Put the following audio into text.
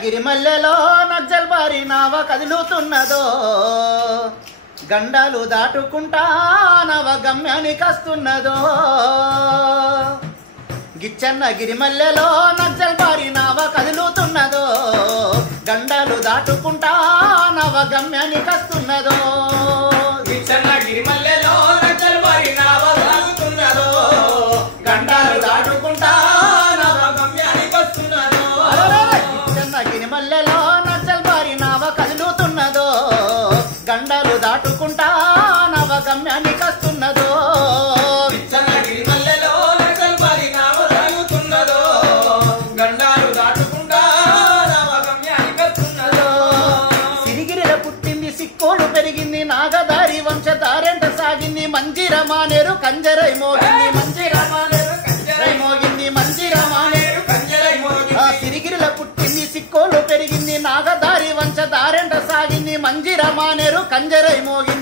గిరిమల్లెలో నజ్జల్ బారి నావ కదులుతున్నదో గండాలు దాటుకుంటా నవ గమ్యానికి వస్తున్నదో గిచ్చన్న గిరిమల్లెలో నజ్జల్ బారి నావ కదులుతున్నదో గండాలు దాటుకుంటా నవ గమ్యానికి వస్తున్నదో గిచ్చన్న గిరిమల్లెలో నజ్జల్ బారి నావ కదులుతున్నదో గండాలు దాటుకుంటా నవ గమ్యానికి వస్తున్నదో గిరిమల్లెలో నజ్జల్ బారి నావ కదులుతున్నదో గండాలు దాటుకుంటా నవ గమ్యానికి వస్తున్నదో గిచ్చన్న గిరిమల్లెలో నజ్జల్ బారి నావ కదులుతున్నదో గండాలు దాటుకుంటా నవ గమ్యానికి వస్తున్నదో సిరిగిరిల పుట్టింది సిక్కోలు పెరిగింది నాగదారి వంశధారెంట సాగింది మంజిర మానేరు కంజరై మోగింది మంజిర మానేరు కంజరై మోగింది మంజిర మానేరు కంజరై మోగింది సిరిగిరిల పుట్టింది సిక్కోలు పెరిగింది నాగదారి వంశధారెంట సాగింది మంజిర మానేరు కంజరై మోగింది